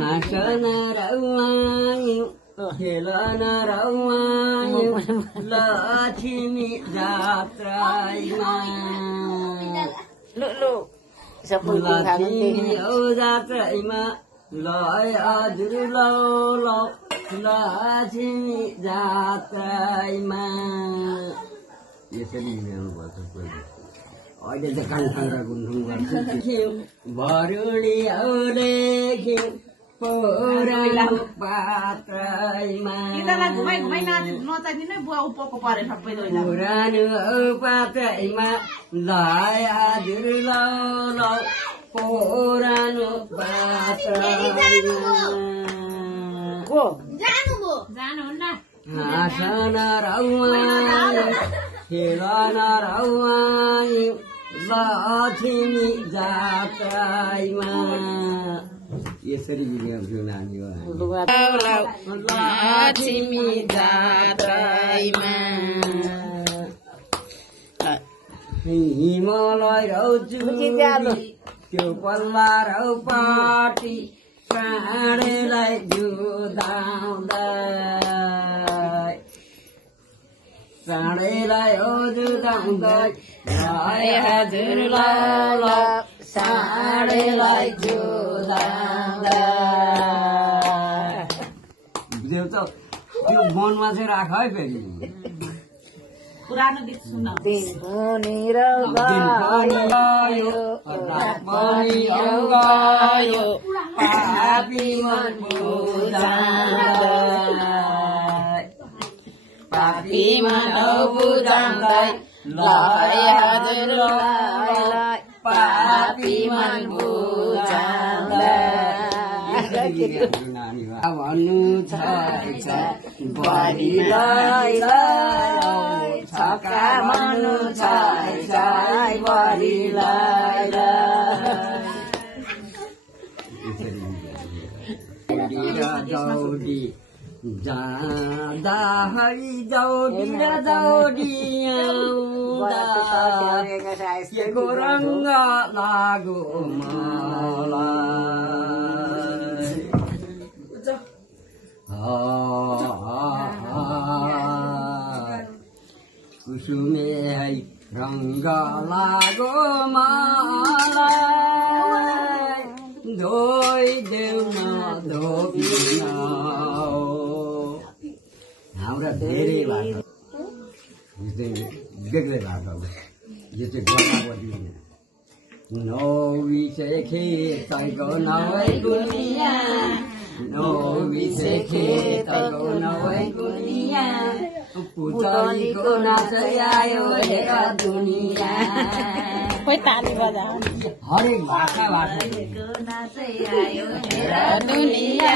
Hasana rawayu, helana rawayu, Lakshmi Jatraima. Look. Lakshmi Jatraima, Loi Adru Lo, Lakshmi Jatraima. यसरी ल्याउनुपर्छ पहिले अहिले चाहिँ कान्छा गुन्थुङ गर्छु भरुडी औलेखि पुरानो पात्रैमा पुरानो पात्रैमा लय हजुर लौ पुरानो पात्रैमा हाँसन रौवानी खेलन रौवानी लक्ष्मी जात्राइमा यसरी ल्याउँछु नानी लक्ष्मी जात्राइमा हिमालय रौचु त्यो पल्ला रौ पाटी साँडेलाई जुदाउँदै साँडेलाई हो जुदाउँदै लय हजुर ल साँडेलाई जुदाउँदै बुझ्यौ त त्यो मनमा चाहिँ राख है फेरि पुरानो गीत सुन दिन पनि गयो पापी मन बुझाउँदै पापी मन बुझाउँदै लय हजुर पापी मन बुझाउँदै भन्नु छ बलिलाई छक्का भन्नु छ बलिलाई दौडी जाँदा हरि दौडी र दौडी के को रङ्ग लागो मलाई कुसुमे है रङ्ग लागो मलाई धोइदेऊ न धोकिन हाम्रा धेरै बाटो बेग्लै बाटो यो चाहिँ गोदावरी नौ विषय खेतको नभई दुनिया नौ विषय खेतको नभई दुनिया पुतलीको नाच आयो हेर दुनिया खोइ ताली बजा हरेक भाषाबाट नाच आयो हेर दुनिया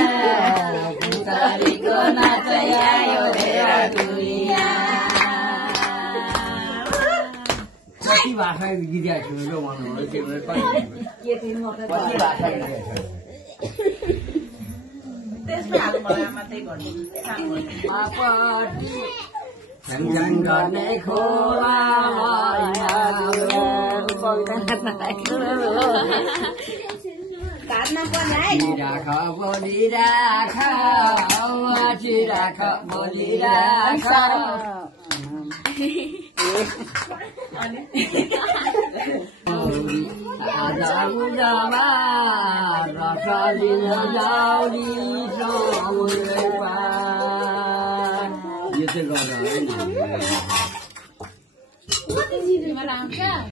पुतलीको नाच आयो हेर दुनिया कति भाषा गीत सुनेको भन्नुभयो कति भाषा गीत सँगसँग गर्ने खोला राख बोलिराख बोलिराख आज उजामा रसलिन जाउली यो चाहिँ गर्दा होइन